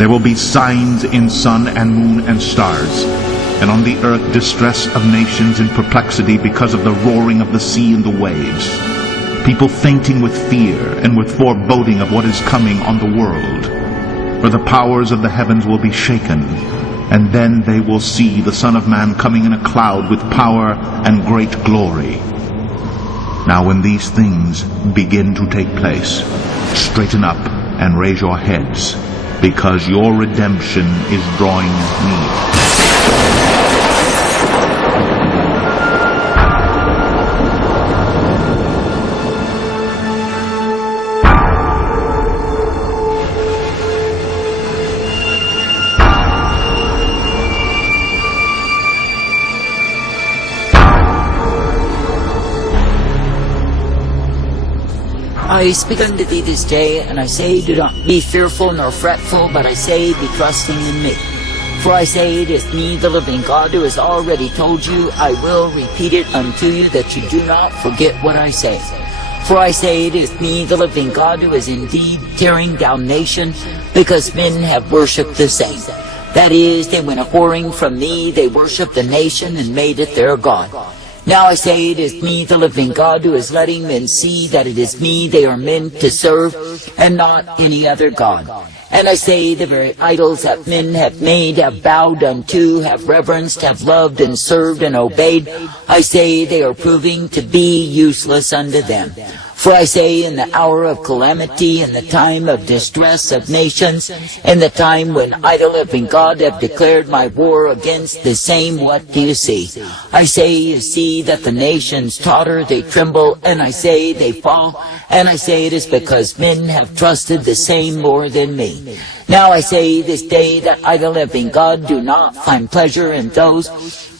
There will be signs in sun and moon and stars, and on the earth distress of nations in perplexity because of the roaring of the sea and the waves. People fainting with fear and with foreboding of what is coming on the world. For the powers of the heavens will be shaken, and then they will see the Son of Man coming in a cloud with power and great glory. Now when these things begin to take place, straighten up and raise your heads, because your redemption is drawing near. I speak unto thee this day, and I say, do not be fearful nor fretful, but I say, be trusting in me. For I say, it is me, the living God, who has already told you. I will repeat it unto you, that you do not forget what I say. For I say, it is me, the living God, who is indeed tearing down nations, because men have worshipped the same. That is, they went a-whoring from me, they worshipped the nation, and made it their God. Now I say, it is me, the living God, who is letting men see that it is me they are meant to serve, and not any other God. And I say, the very idols that men have made, have bowed unto, have reverenced, have loved, and served, and obeyed, I say, they are proving to be useless unto them. For I say, in the hour of calamity, in the time of distress of nations, in the time when I, the living God, have declared my war against the same, what do you see? I say, you see that the nations totter, they tremble, and I say, they fall, and I say, it is because men have trusted the same more than me. Now I say this day that I, the living God, do not find pleasure in those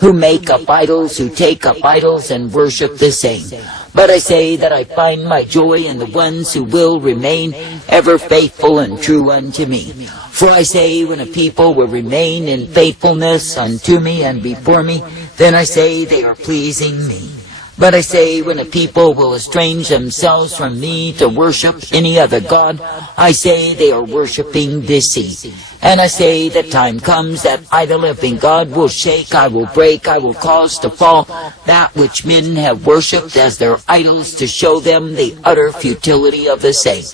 who make up idols, who take up idols, and worship the same. But I say that I find my joy in the ones who will remain ever faithful and true unto me. For I say, when a people will remain in faithfulness unto me and before me, then I say they are pleasing me. But I say, when a people will estrange themselves from me to worship any other God, I say they are worshiping deceit. And I say that time comes that I, the living God, will shake, I will break, I will cause to fall that which men have worshipped as their idols, to show them the utter futility of the same.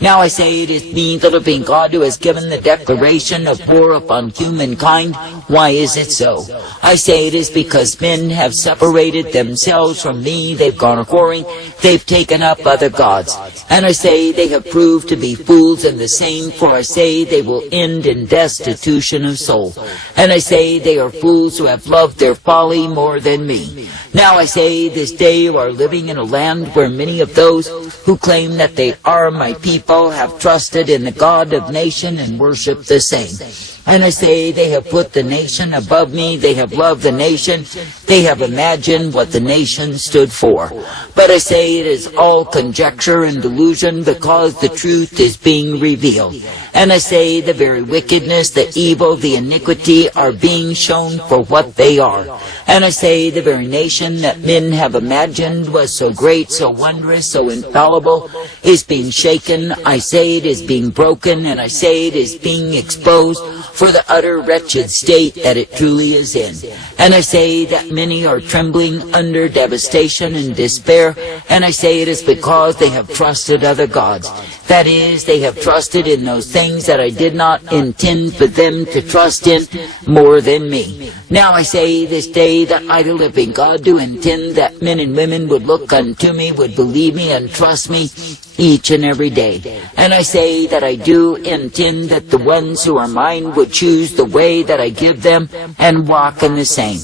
Now I say, it is me, the living God, who has given the declaration of war upon humankind. Why is it so? I say, it is because men have separated themselves from me, they've gone a-whoring, they've taken up other gods. And I say, they have proved to be fools in the same, for I say, they will end in destitution of soul. And I say, they are fools who have loved their folly more than me. Now I say, this day you are living in a land where many of those who claim that they are my people have trusted in the God of nation and worship the same. And I say, they have put the nation above me, they have loved the nation, they have imagined what the nation stood for. But I say, it is all conjecture and delusion, because the truth is being revealed. And I say, the very wickedness, the evil, the iniquity are being shown for what they are. And I say, the very nation that men have imagined was so great, so wondrous, so infallible, is being shaken. I say, it is being broken, and I say, it is being exposed for the utter wretched state that it truly is in. And I say that many are trembling under devastation and despair, and I say, it is because they have trusted other gods. That is, they have trusted in those things that I did not intend for them to trust in more than me. Now I say this day that I, the living God, do intend that men and women would look unto me, would believe me, and trust me each and every day. And I say that I do intend that the ones who are mine would choose the way that I give them and walk in the same.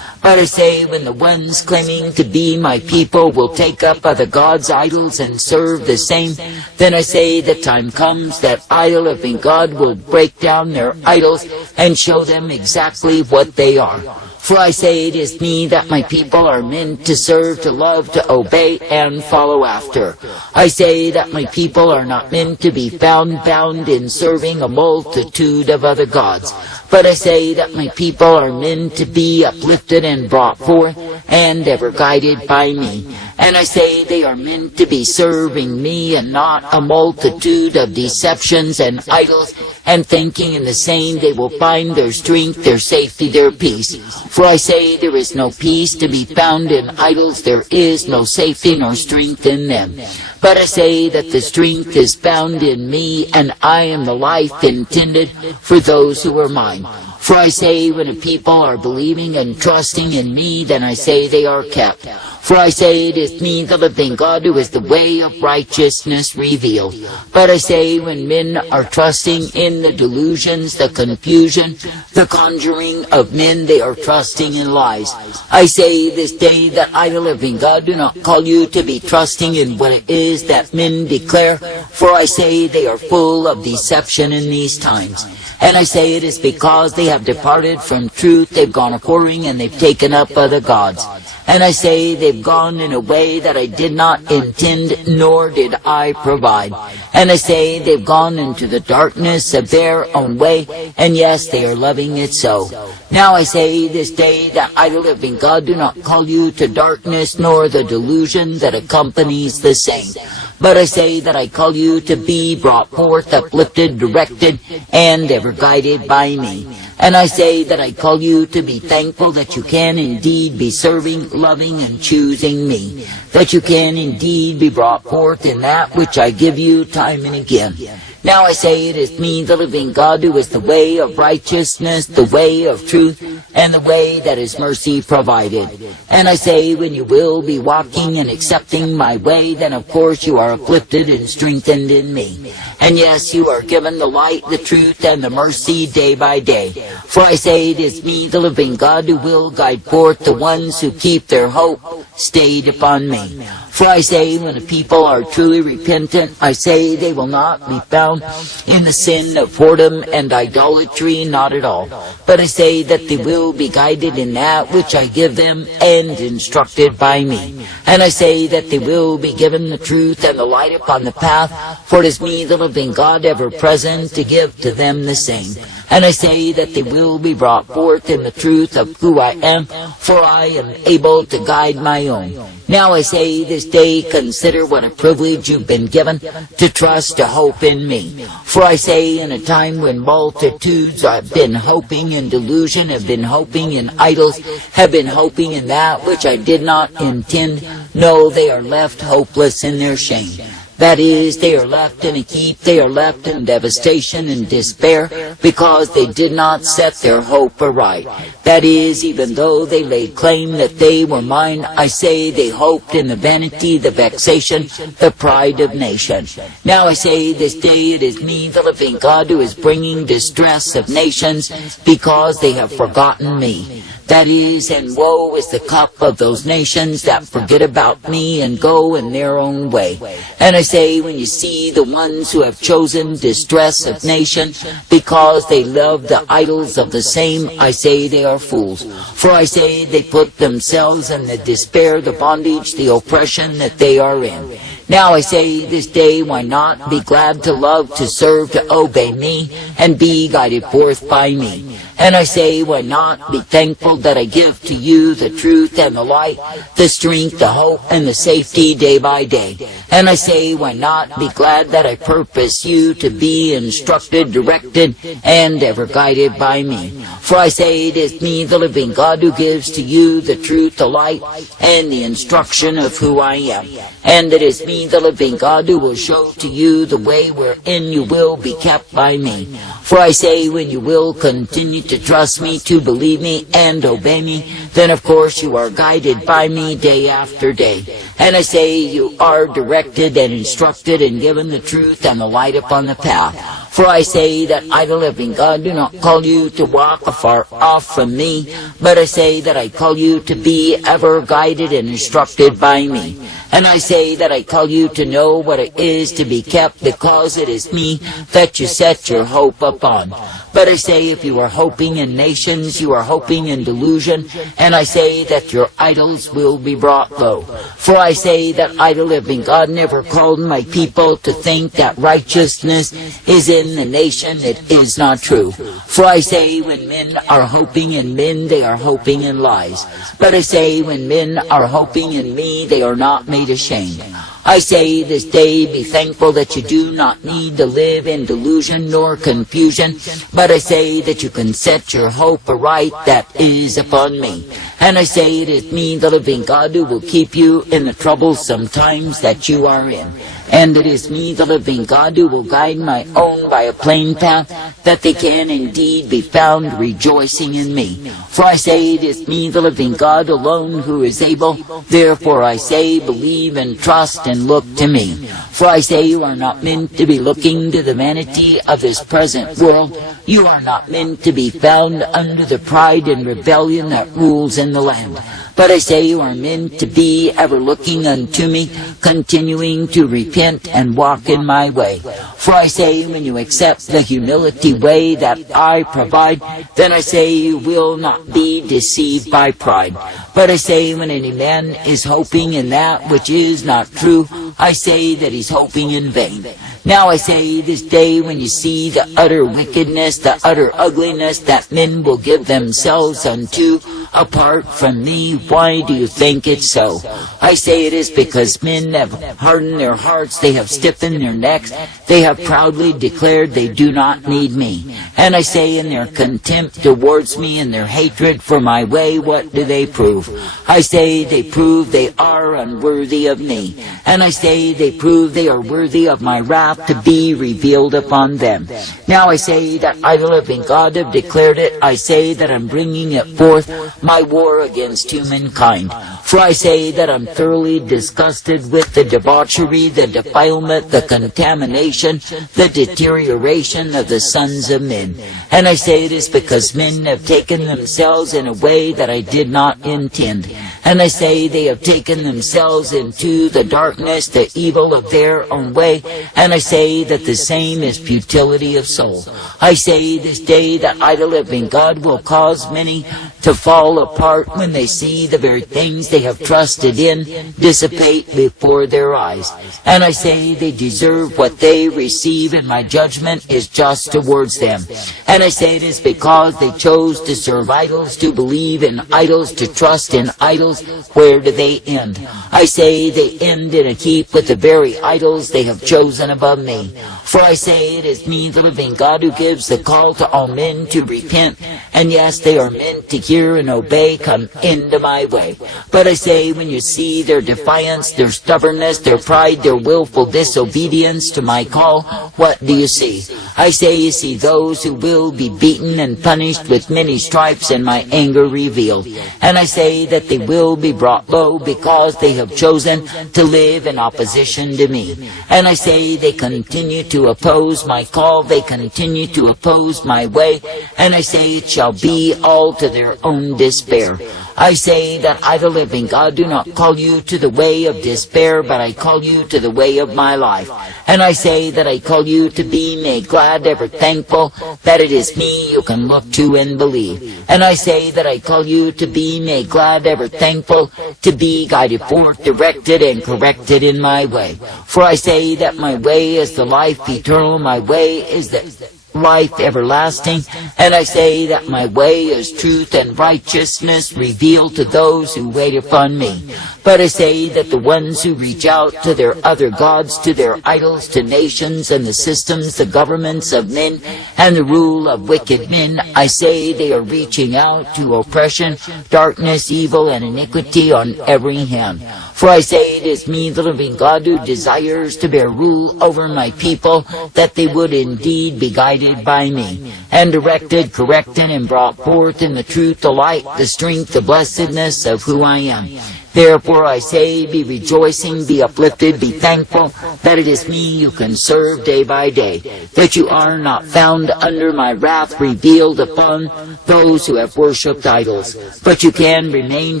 But I say, when the ones claiming to be my people will take up other gods' idols and serve the same, then I say the time comes that I, the living God, will break down their idols and show them exactly what they are. For I say, it is me that my people are meant to serve, to love, to obey, and follow after. I say that my people are not meant to be found bound in serving a multitude of other gods. But I say that my people are meant to be uplifted and brought forth, and ever guided by me. And I say they are meant to be serving me and not a multitude of deceptions and idols, and thinking in the same they will find their strength, their safety, their peace. For I say there is no peace to be found in idols, there is no safety nor strength in them. But I say that the strength is found in me, and I am the life intended for those who are mine. For I say when a people are believing and trusting in me, then I say they are kept. For I say it is me, the living God, who is the way of righteousness revealed. But I say when men are trusting in the delusions, the confusion, the conjuring of men, they are trusting in lies. I say this day that I, the living God, do not call you to be trusting in what it is that men declare, for I say they are full of deception in these times. And I say it is because they have departed from truth, they've gone a-whoring, and they've taken up other gods. And I say they've gone in a way that I did not intend, nor did I provide. And I say they've gone into the darkness of their own way, and yes, they are loving it so. Now I say this day that I, the living God, do not call you to darkness, nor the delusion that accompanies the same. But I say that I call you to be brought forth, uplifted, directed, and ever guided by me. And I say that I call you to be thankful that you can indeed be serving, loving, and choosing me. That you can indeed be brought forth in that which I give you time and again. Now I say it is me, the living God, who is the way of righteousness, the way of truth, and the way that is mercy provided. And I say when you will be walking and accepting my way, then of course you are uplifted and strengthened in me. And yes, you are given the light, the truth, and the mercy day by day. For I say it is me, the living God, who will guide forth the ones who keep their hope stayed upon me. For I say when the people are truly repentant, I say they will not be found in the sin of whoredom and idolatry, not at all. But I say that they will be guided in that which I give them and instructed by me. And I say that they will be given the truth and the light upon the path, for it is me, the living God, ever present to give to them the same. And I say that they will be brought forth in the truth of who I am, for I am able to guide my own. Now I say this day, consider what a privilege you've been given to trust, to hope in me. For I say in a time when multitudes have been hoping in delusion, have been hoping in idols, have been hoping in that which I did not intend, no, they are left hopeless in their shame. That is, they are left in a heap, they are left in devastation and despair, because they did not set their hope aright. That is, even though they laid claim that they were mine, I say they hoped in the vanity, the vexation, the pride of nations. Now I say this day it is me, the living God, who is bringing distress of nations, because they have forgotten me. That is, and woe is the cup of those nations that forget about me and go in their own way. And I say, when you see the ones who have chosen distress of nation, because they love the idols of the same, I say they are fools. For I say they put themselves in the despair, the bondage, the oppression that they are in. Now I say this day, why not be glad to love, to serve, to obey me, and be guided forth by me? And I say, why not be thankful that I give to you the truth and the light, the strength, the hope, and the safety day by day? And I say, why not be glad that I purpose you to be instructed, directed, and ever guided by me? For I say it is me, the living God, who gives to you the truth, the light, and the instruction of who I am. And it is me, the living God, who will show to you the way wherein you will be kept by me. For I say, when you will continue to trust me, to believe me, and obey me, then of course you are guided by me day after day. And I say you are directed and instructed and given the truth and the light upon the path. For I say that I, the living God, do not call you to walk afar off from me, but I say that I call you to be ever guided and instructed by me. And I say that I call you to know what it is to be kept, because it is me that you set your hope upon. But I say if you are hoping in nations, you are hoping in delusion, and I say that your idols will be brought low. For I say that I, the living God, never called my people to think that righteousness is in in the nation, it is not true. For I say, when men are hoping in men, they are hoping in lies. But I say, when men are hoping in me, they are not made ashamed. I say this day, be thankful that you do not need to live in delusion nor confusion, but I say that you can set your hope aright that is upon me. And I say it is me, the living God, who will keep you in the troublesome times that you are in. And it is me, the living God, who will guide my own by a plain path, that they can indeed be found rejoicing in me. For I say it is me, the living God, alone who is able. Therefore I say, believe and trust and look to me. For I say, you are not meant to be looking to the vanity of this present world. You are not meant to be found under the pride and rebellion that rules in the land. But I say you are meant to be ever looking unto me, continuing to repent and walk in my way. For I say, when you accept the humility way that I provide, then I say you will not be deceived by pride. But I say, when any man is hoping in that which is not true, I say that he's hoping in vain. Now I say this day, when you see the utter wickedness, the utter ugliness that men will give themselves unto, apart from me, why do you think it's so? I say it is because men have hardened their hearts, they have stiffened their necks, they have proudly declared they do not need me. And I say, in their contempt towards me and their hatred for my way, what do they prove? I say they prove they are unworthy of me. And I say they prove they are worthy of my wrath to be revealed upon them. Now I say that I, the living God, have declared it. I say that I'm bringing it forth, my war against humankind. For I say that I'm thoroughly disgusted with the debauchery, the defilement, the contamination, the deterioration of the sons of men. And I say it is because men have taken themselves in a way that I did not intend. And I say they have taken themselves into the darkness, the evil of their own way. And I say that the same is futility of soul. I say this day that I, the living God, will cause many to fall apart when they see the very things they have trusted in dissipate before their eyes. And I say they deserve what they receive, and my judgment is just towards them. And I say it is because they chose to serve idols, to believe in idols, to trust in idols. Where do they end? I say they end in a heap with the very idols they have chosen above me. For I say it is me, the living God, who gives the call to all men to repent. And yes, they are meant to hear and obey, come into my way. But I say, when you see their defiance, their stubbornness, their pride, their willful disobedience to my call, what do you see? I say you see those who will be beaten and punished with many stripes, and my anger revealed. And I say that they will be brought low because they have chosen to live in opposition to me. And I say they continue to oppose my call, they continue to oppose my way, and I say it shall be all to their own despair. I say that I, the living God, do not call you to the way of despair, but I call you to the way of my life. And I say that I call you to be made glad, ever thankful, that it is me you can look to and believe. And I say that I call you to be made glad, ever thankful, to be guided forth, directed, and corrected in my way. For I say that my way is the life eternal, my way is the life everlasting, and I say that my way is truth and righteousness revealed to those who wait upon me. But I say that the ones who reach out to their other gods, to their idols, to nations and the systems, the governments of men, and the rule of wicked men, I say they are reaching out to oppression, darkness, evil, and iniquity on every hand. For I say it is me, the living God, who desires to bear rule over my people, that they would indeed be guided by me, and directed, corrected, and brought forth in the truth, the light, the strength, the blessedness of who I am. Therefore I say, be rejoicing, be uplifted, be thankful, that it is me you can serve day by day, that you are not found under my wrath revealed upon those who have worshipped idols, but you can remain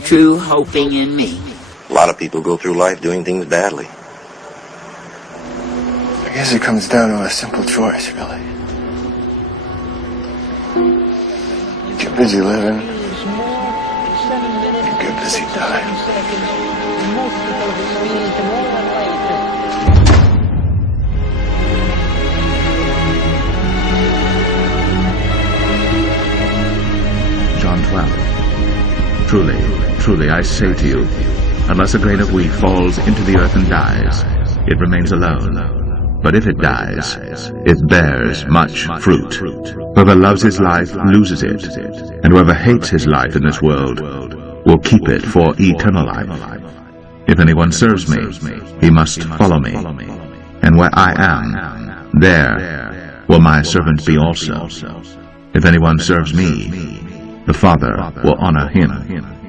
true, hoping in me. A lot of people go through life doing things badly. I guess it comes down to a simple choice, really. Get busy living, and get busy dying. Truly, truly, I say to you, unless a grain of wheat falls into the earth and dies, it remains alone. But if it dies, it bears much fruit. Whoever loves his life loses it, and whoever hates his life in this world will keep it for eternal life. If anyone serves me, he must follow me, and where I am, there will my servant be also. If anyone serves me, the Father will honor him.